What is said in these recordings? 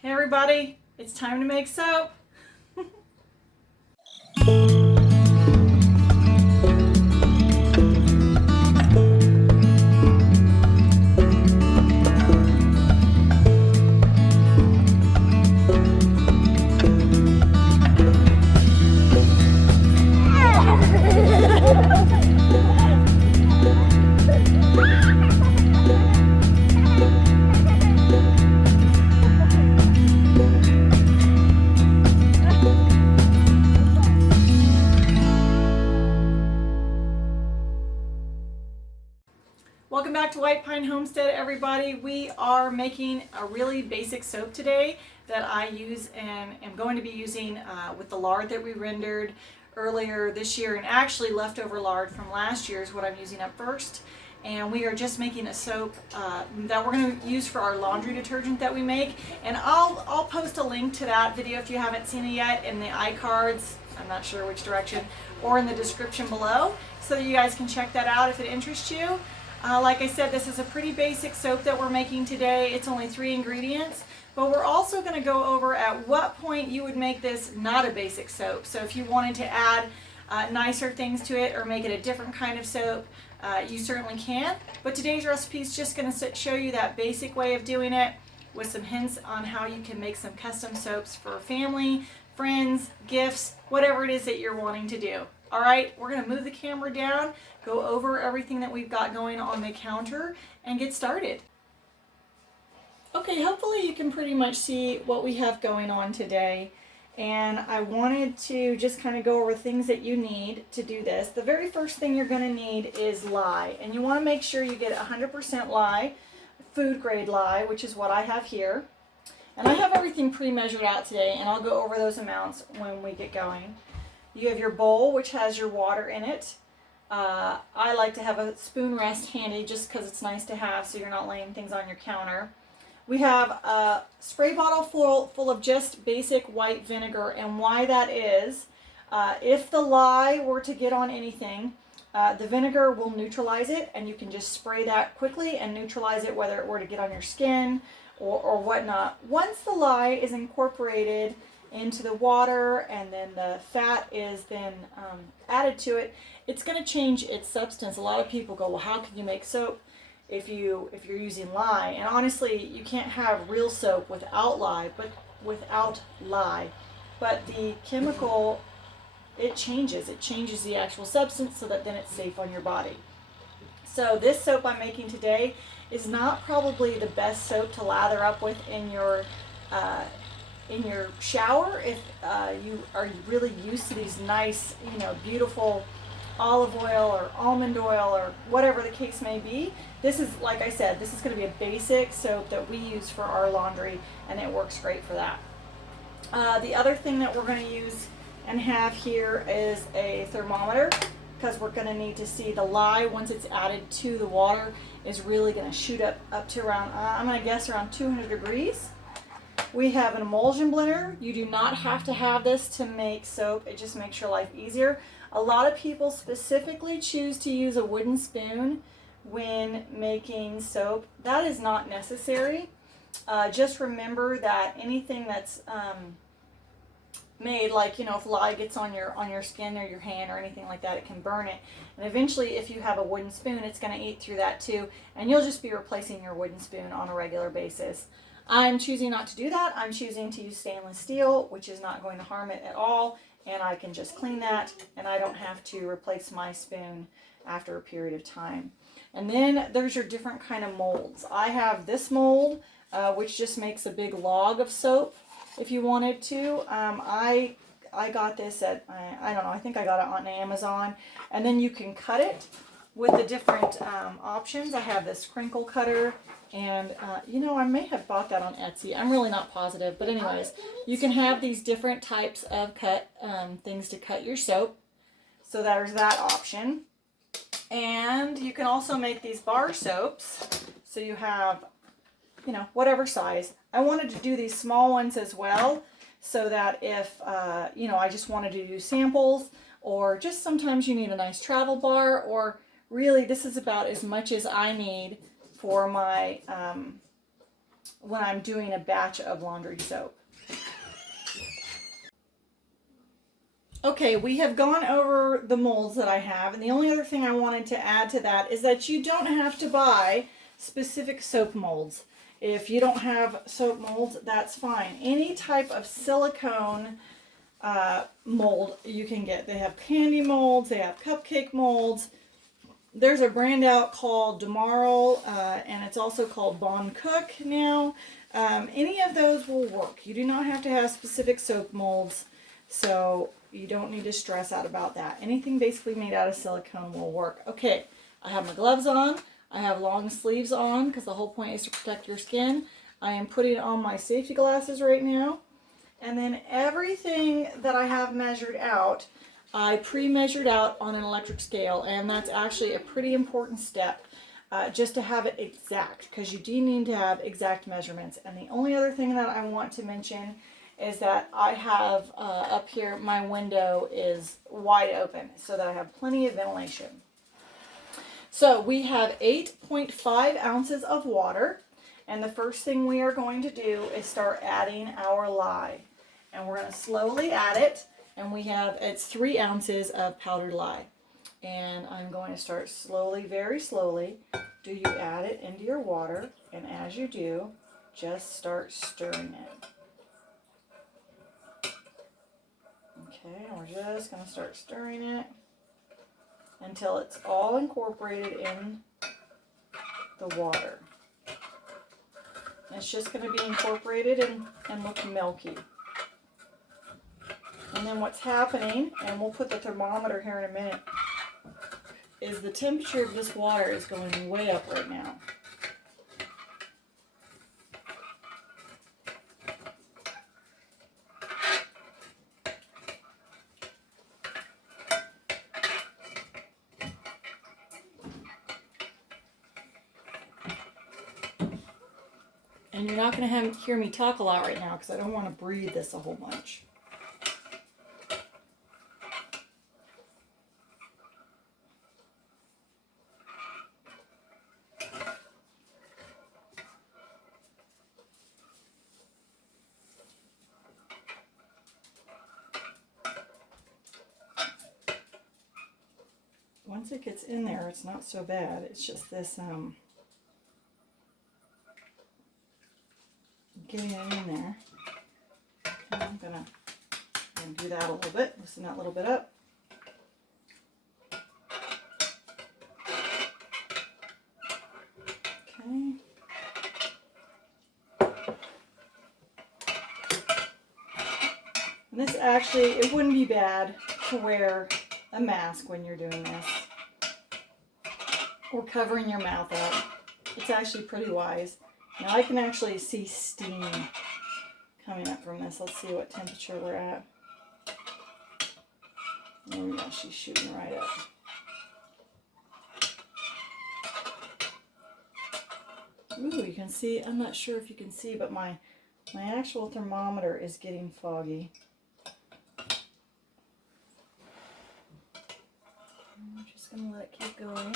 Hey everybody, it's time to make soap. Welcome back to White Pine Homestead, everybody. We are making a really basic soap today that I use and am going to be using with the lard that we rendered earlier this year, and actually leftover lard from last year is what I'm using up first. And we are just making a soap that we're going to use for our laundry detergent that we make. And I'll post a link to that video if you haven't seen it yet in the iCards, I'm not sure which direction, or in the description below, so that you guys can check that out if it interests you. Like I said, this is a pretty basic soap that we're making today. It's only 3 ingredients, but we're also going to go over at what point you would make this not a basic soap. So if you wanted to add nicer things to it or make it a different kind of soap, you certainly can. But today's recipe is just going to show you that basic way of doing it with some hints on how you can make some custom soaps for family, friends, gifts, whatever it is that you're wanting to do. All right, we're going to move the camera down, go over everything that we've got going on the counter, and get started. Okay, hopefully you can pretty much see what we have going on today. And I wanted to just kind of go over things that you need to do this. The very first thing you're going to need is lye. And you want to make sure you get 100% lye, food grade lye, which is what I have here. And I have everything pre-measured out today, and I'll go over those amounts when we get going. You have your bowl, which has your water in it. I like to have a spoon rest handy just because it's nice to have so you're not laying things on your counter. We have a spray bottle full of just basic white vinegar, and why that is, if the lye were to get on anything, the vinegar will neutralize it, and you can just spray that quickly and neutralize it, whether it were to get on your skin or whatnot. Once the lye is incorporated into the water and then the fat is then added to it, it's going to change its substance. A lot of people go, well, how can you make soap if you're using lye? And honestly, you can't have real soap without lye, but the chemical, it changes the actual substance so that then it's safe on your body. So this soap I'm making today is not probably the best soap to lather up with in your shower if you are really used to these nice, beautiful olive oil or almond oil or whatever the case may be. This is, like I said, this is going to be a basic soap that we use for our laundry, and it works great for that. The other thing that we're going to use and have here is a thermometer, because we're going to need to see the lye once it's added to the water is really going to shoot up to around, I'm going to guess around 200 degrees. We have an emulsion blender. You do not have to have this to make soap. It just makes your life easier. A lot of people specifically choose to use a wooden spoon when making soap. That is not necessary. Just remember that anything that's made, like, if lye gets on your skin or your hand or anything like that, it can burn it. And eventually, if you have a wooden spoon, it's going to eat through that too, and you'll just be replacing your wooden spoon on a regular basis. I'm choosing not to do that. I'm choosing to use stainless steel, which is not going to harm it at all, and I can just clean that, and I don't have to replace my spoon after a period of time. And then there's your different kind of molds. I have this mold, which just makes a big log of soap if you wanted to. I got this at, I don't know, I think I got it on Amazon. And then you can cut it with the different options. I have this crinkle cutter, and I may have bought that on Etsy. I'm really not positive, but anyways, you can have these different types of things to cut your soap. So there's that option. And you can also make these bar soaps. So you have, whatever size. I wanted to do these small ones as well, so that if, I just wanted to do samples, or just sometimes you need a nice travel bar, or really this is about as much as I need for my when I'm doing a batch of laundry soap. Okay, we have gone over the molds that I have, and the only other thing I wanted to add to that is that you don't have to buy specific soap molds. If you don't have soap molds, that's fine. Any type of silicone mold you can get. They have candy molds, they have cupcake molds. There's a brand out called Demarl, and it's also called Bon Cook now. Any of those will work. You do not have to have specific soap molds, so you don't need to stress out about that. Anything basically made out of silicone will work. Okay, I have my gloves on. I have long sleeves on because the whole point is to protect your skin. I am putting on my safety glasses right now. And then everything that I have measured out, I pre-measured out on an electric scale, and that's actually a pretty important step, just to have it exact, because you do need to have exact measurements. And the only other thing that I want to mention is that I have up here, my window is wide open so that I have plenty of ventilation. So we have 8.5 ounces of water, and the first thing we are going to do is start adding our lye. And we're going to slowly add it, and it's 3 ounces of powdered lye. And I'm going to start slowly, very slowly. Do you add it into your water, and as you do, just start stirring it. Okay, and we're just going to start stirring it until it's all incorporated in the water. It's just going to be incorporated and look milky. And then what's happening, and we'll put the thermometer here in a minute, is the temperature of this water is going way up right now. And you're not going to hear me talk a lot right now because I don't want to breathe this a whole bunch. Once it gets in there, it's not so bad. It's just this getting it in there. Okay, I'm gonna do that a little bit, loosen that little bit up. Okay. And this actually, it wouldn't be bad to wear a mask when you're doing this, or covering your mouth up. It's actually pretty wise. Now I can actually see steam coming up from this. Let's see what temperature we're at. There we go, she's shooting right up. Ooh, you can see, I'm not sure if you can see, but my actual thermometer is getting foggy. I'm just going to let it keep going.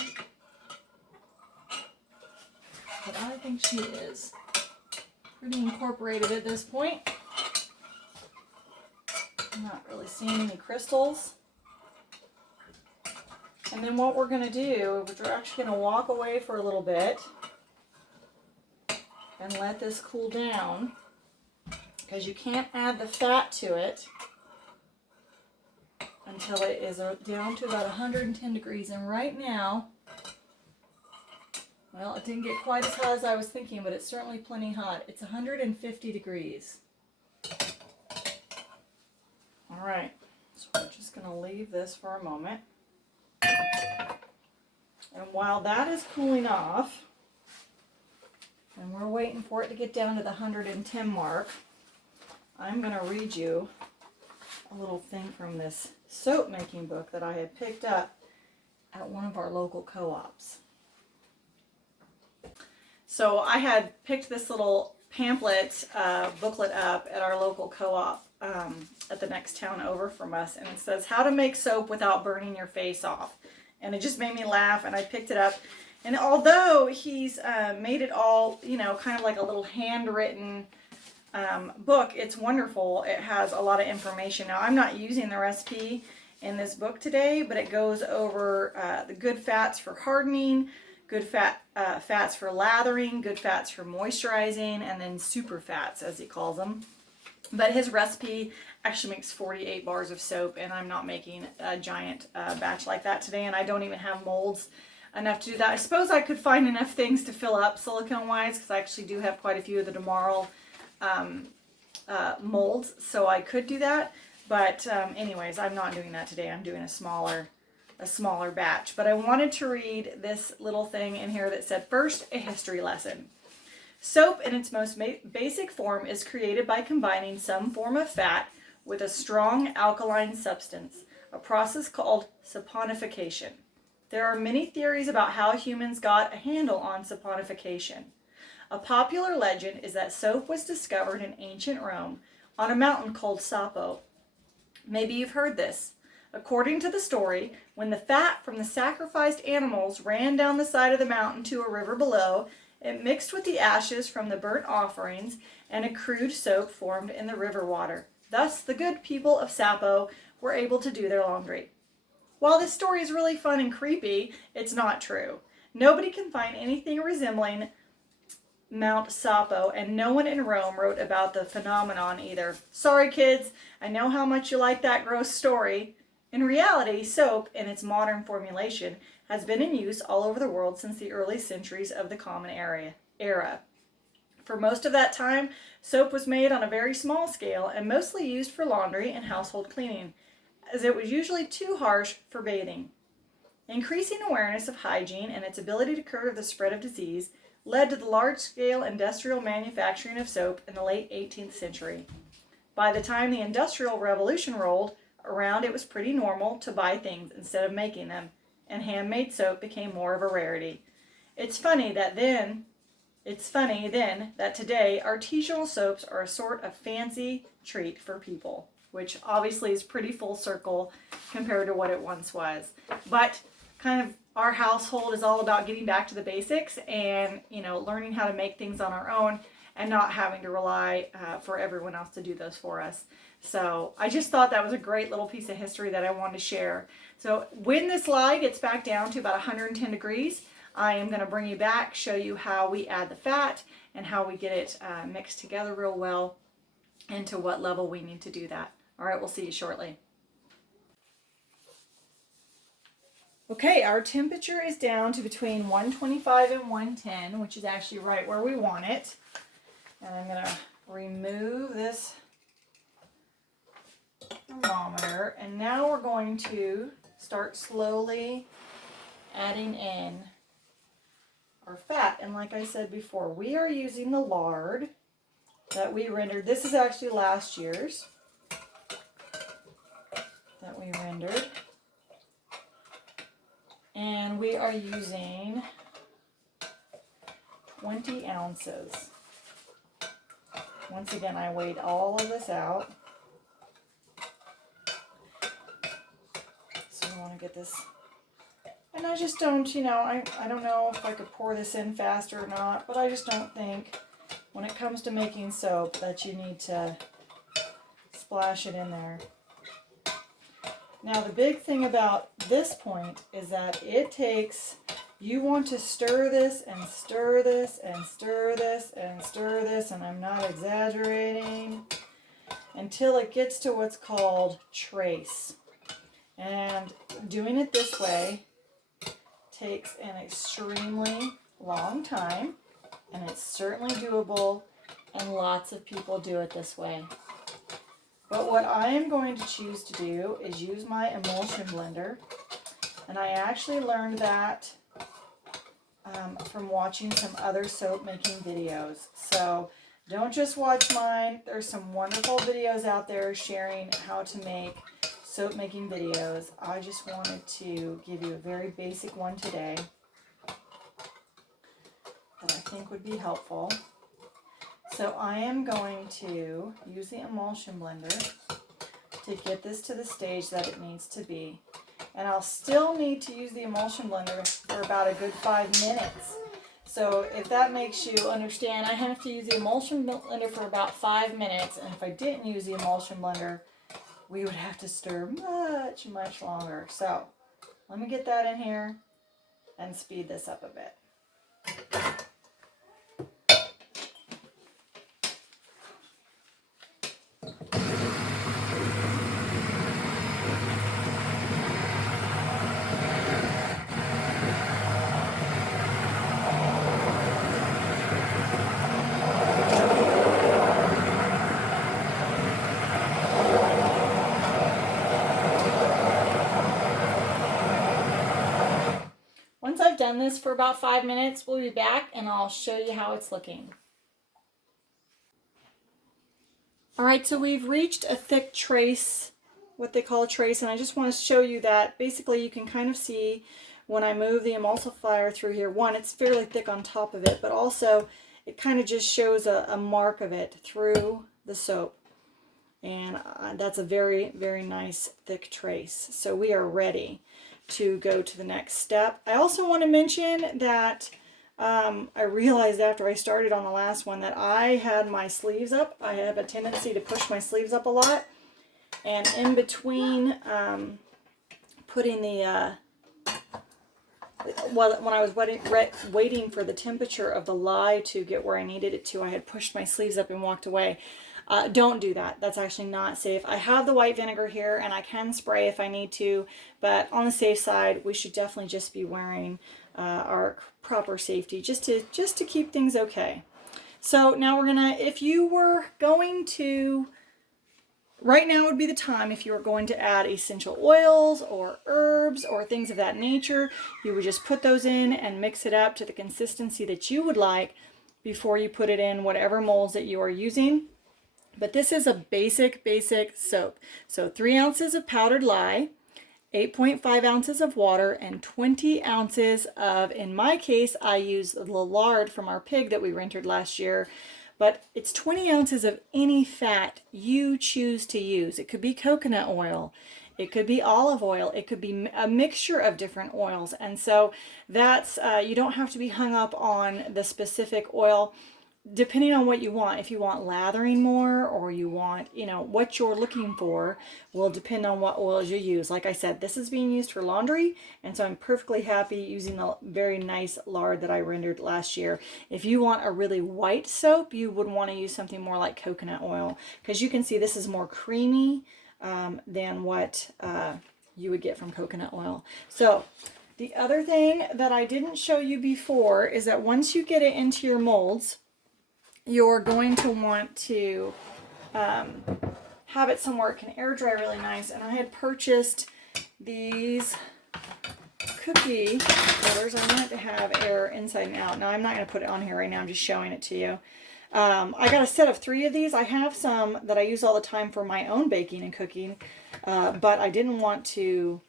But I think she is pretty incorporated at this point. I'm not really seeing any crystals. And then what we're going to do is we're actually going to walk away for a little bit and let this cool down, because you can't add the fat to it until it is down to about 110 degrees. And right now, well, it didn't get quite as hot as I was thinking, but it's certainly plenty hot. It's 150 degrees. All right, so we're just going to leave this for a moment. And while that is cooling off, and we're waiting for it to get down to the 110 mark, I'm going to read you a little thing from this soap making book that I had picked up at one of our local co-ops. So I had picked this little pamphlet booklet up at our local co-op at the next town over from us, and it says how to make soap without burning your face off. And it just made me laugh, and I picked it up, And although he's made it all, you know, kind of like a little handwritten book, it's wonderful. It has a lot of information. Now, I'm not using the recipe in this book today, but it goes over the good fats for hardening, good fats for lathering, good fats for moisturizing, and then super fats, as he calls them. But his recipe actually makes 48 bars of soap, and I'm not making a giant batch like that today, and I don't even have molds enough to do that. I suppose I could find enough things to fill up silicone-wise, because I actually do have quite a few of the Demarl molds, so I could do that. But anyways, I'm not doing that today. I'm doing a smaller batch. But I wanted to read this little thing in here that said, first, a history lesson. Soap in its most basic form is created by combining some form of fat with a strong alkaline substance, a process called saponification. There are many theories about how humans got a handle on saponification. A popular legend is that soap was discovered in ancient Rome on a mountain called Sapo. Maybe you've heard this. According to the story, when the fat from the sacrificed animals ran down the side of the mountain to a river below, it mixed with the ashes from the burnt offerings, and a crude soap formed in the river water. Thus, the good people of Sapo were able to do their laundry. While this story is really fun and creepy, it's not true. Nobody can find anything resembling Mount Sapo, and no one in Rome wrote about the phenomenon either. Sorry, kids, I know how much you like that gross story. In reality, soap, in its modern formulation, has been in use all over the world since the early centuries of the Common Era. For most of that time, soap was made on a very small scale and mostly used for laundry and household cleaning, as it was usually too harsh for bathing. Increasing awareness of hygiene and its ability to curb the spread of disease led to the large-scale industrial manufacturing of soap in the late 18th century. By the time the Industrial Revolution rolled around, it was pretty normal to buy things instead of making them, and handmade soap became more of a rarity. It's funny then that today artisanal soaps are a sort of fancy treat for people, which obviously is pretty full circle compared to what it once was. But kind of our household is all about getting back to the basics and, you know, learning how to make things on our own and not having to rely for everyone else to do those for us. So I just thought that was a great little piece of history that I wanted to share. So when this lye gets back down to about 110 degrees, I am going to bring you back, show you how we add the fat and how we get it mixed together real well and to what level we need to do that. All right, we'll see you shortly. Okay, our temperature is down to between 125 and 110, which is actually right where we want it. And I'm going to remove this thermometer, and now we're going to start slowly adding in our fat. And like I said before, we are using the lard that we rendered. This is actually last year's that we rendered. And we are using 20 ounces. Once again, I weighed all of this out. So I want to get this. And I just don't, you know, I don't know if I could pour this in faster or not, but I just don't think when it comes to making soap that you need to splash it in there. Now, the big thing about this point is that it takes, you want to stir this and stir this and stir this and stir this, and I'm not exaggerating, until it gets to what's called trace. And doing it this way takes an extremely long time, and it's certainly doable, and lots of people do it this way. But what I am going to choose to do is use my emulsion blender, and I actually learned that from watching some other soap making videos. So don't just watch mine. There's some wonderful videos out there sharing how to make soap making videos. I just wanted to give you a very basic one today that I think would be helpful. So I am going to use the emulsion blender to get this to the stage that it needs to be. And I'll still need to use the emulsion blender for about a good 5 minutes. So if that makes you understand, I have to use the emulsion blender for about 5 minutes. And if I didn't use the emulsion blender, we would have to stir much, much longer. So let me get that in here and speed this up a bit. Once I've done this for about 5 minutes, we'll be back and I'll show you how it's looking. All right, so we've reached a thick trace, what they call a trace, and I just want to show you that basically you can kind of see when I move the emulsifier through here. One, it's fairly thick on top of it, but also it kind of just shows a mark of it through the soap. And that's a very, very nice thick trace. So we are ready to go to the next step. I also want to mention that I realized after I started on the last one that I had my sleeves up. I have a tendency to push my sleeves up a lot. And in between putting the, when I was waiting for the temperature of the lye to get where I needed it to, I had pushed my sleeves up and walked away. Don't do that. That's actually not safe. I have the white vinegar here and I can spray if I need to, but on the safe side, we should definitely just be wearing our proper safety just to keep things okay. So now we're gonna, if you were going to, right now would be the time if you were going to add essential oils or herbs or things of that nature, you would just put those in and mix it up to the consistency that you would like before you put it in whatever molds that you are using. But this is a basic soap. So 3 ounces of powdered lye, 8.5 ounces of water, and 20 ounces of, in my case, I use the lard from our pig that we rented last year. But it's 20 ounces of any fat you choose to use. It could be coconut oil. It could be olive oil. It could be a mixture of different oils. And so that's, you don't have to be hung up on the specific oil. Depending on what you want, if you want lathering more or you want, you know, what you're looking for will depend on what oils you use. Like I said, this is being used for laundry, and so I'm perfectly happy using the very nice lard that I rendered last year. If you want a really white soap, you would want to use something more like coconut oil, because you can see this is more creamy than what you would get from coconut oil. So the other thing that I didn't show you before is that once you get it into your molds, you're going to want to have it somewhere it can air dry really nice. And I had purchased these cookie cutters. I want it to have air inside and out. Now I'm not going to put it on here right now. I'm just showing it to you. I got a set of 3 of these. I have some that I use all the time for my own baking and cooking, but I didn't want to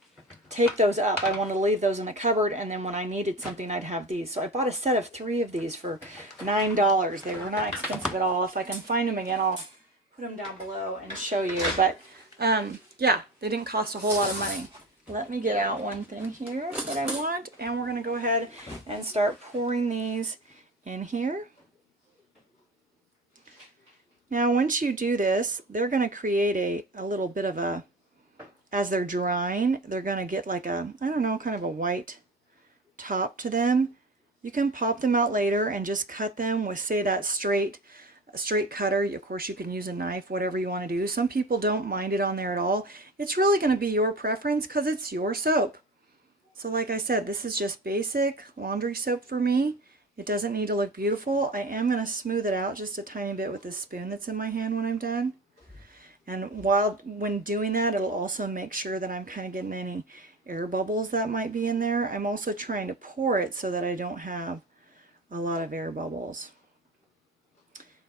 take those up. I wanted to leave those in the cupboard, and then when I needed something, I'd have these. So I bought a set of 3 of these for $9. They were not expensive at all. If I can find them again, I'll put them down below and show you. But yeah, they didn't cost a whole lot of money. Let me get out one thing here that I want, and we're going to go ahead and start pouring these in here. Now, once you do this, they're going to create a little bit of a, as they're drying, they're going to get like a, I don't know, kind of a white top to them. You can pop them out later and just cut them with, say, that straight cutter. Of course, you can use a knife, whatever you want to do. Some people don't mind it on there at all. It's really going to be your preference because it's your soap. So like I said, this is just basic laundry soap for me. It doesn't need to look beautiful. I am going to smooth it out just a tiny bit with this spoon that's in my hand when I'm done. And when doing that, it'll also make sure that I'm kind of getting any air bubbles that might be in there. I'm also trying to pour it so that I don't have a lot of air bubbles.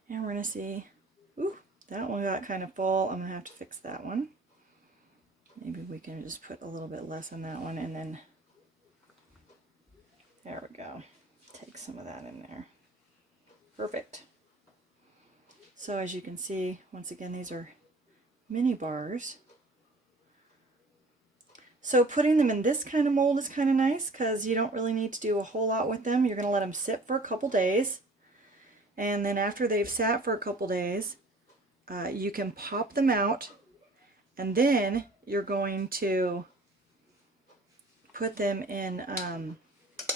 And we're going to see, ooh, that one got kind of full. I'm going to have to fix that one. Maybe we can just put a little bit less on that one, and then, there we go. Take some of that in there. Perfect. So as you can see, once again, these are mini bars. So putting them in this kind of mold is kind of nice because you don't really need to do a whole lot with them. You're going to let them sit for a couple days. And then after they've sat for a couple days, you can pop them out. And then you're going to put them in,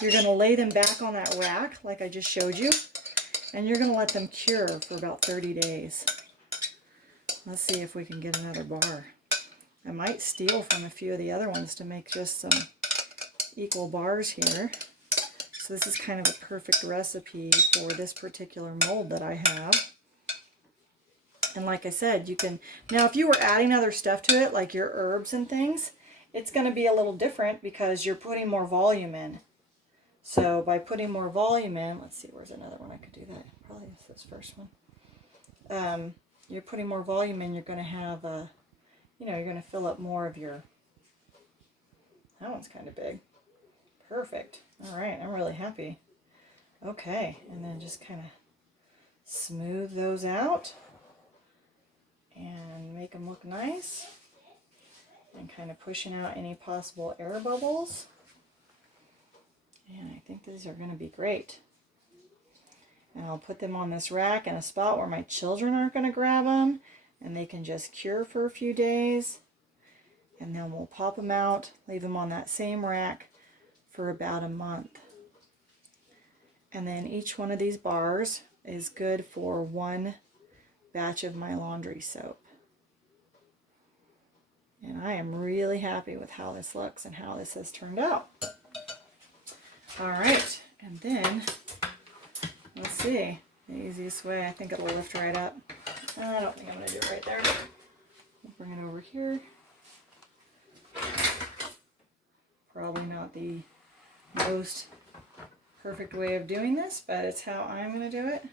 you're going to lay them back on that rack like I just showed you. And you're going to let them cure for about 30 days. Let's see if we can get another bar. I might steal from a few of the other ones to make just some equal bars here. So this is kind of a perfect recipe for this particular mold that I have. And like I said, you can, now if you were adding other stuff to it, like your herbs and things, it's going to be a little different because you're putting more volume in. So by putting more volume in, let's see, where's another one I could do that? Probably this first one. You're putting more volume in, you're going to have a, you know, you're going to fill up more of your, that one's kind of big. Perfect. All right, I'm really happy. Okay, and then just kind of smooth those out and make them look nice. And kind of pushing out any possible air bubbles. And I think these are going to be great. And I'll put them on this rack in a spot where my children aren't going to grab them. And they can just cure for a few days. And then we'll pop them out, leave them on that same rack for about a month. And then each one of these bars is good for one batch of my laundry soap. And I am really happy with how this looks and how this has turned out. All right, and then let's see, the easiest way, I think it'll lift right up. I don't think I'm going to do it right there. I'll bring it over here. Probably not the most perfect way of doing this, but it's how I'm going to do it.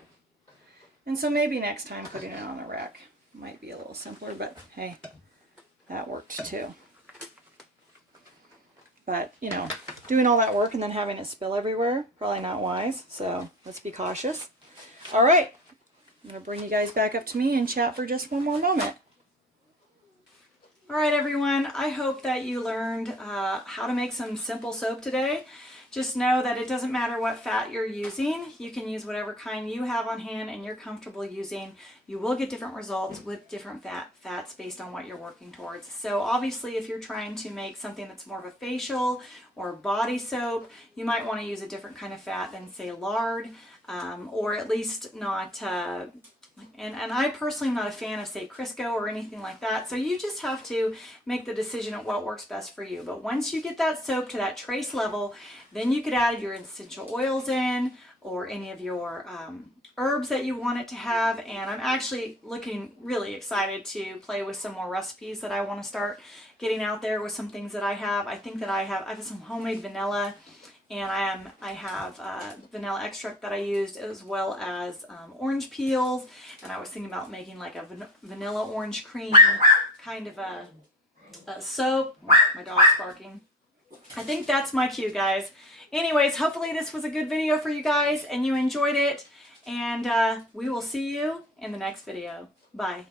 And so maybe next time putting it on a rack might be a little simpler, but hey, that worked too. But, you know, doing all that work and then having it spill everywhere, probably not wise. So let's be cautious. All right, I'm going to bring you guys back up to me and chat for just one more moment. All right, everyone, I hope that you learned how to make some simple soap today. Just know that it doesn't matter what fat you're using. You can use whatever kind you have on hand and you're comfortable using. You will get different results with different fats based on what you're working towards. So obviously if you're trying to make something that's more of a facial or body soap, you might want to use a different kind of fat than say lard, or at least not, and I personally am not a fan of say Crisco or anything like that. So you just have to make the decision of what works best for you. But once you get that soap to that trace level, then you could add your essential oils in or any of your herbs that you want it to have. And I'm actually looking really excited to play with some more recipes that I want to start getting out there with some things that I have. I think that I have some homemade vanilla, and I have vanilla extract that I used, as well as orange peels. And I was thinking about making like a vanilla orange cream kind of a soap. My dog's barking. I think that's my cue, guys. Anyways, hopefully this was a good video for you guys and you enjoyed it. And we will see you in the next video. Bye.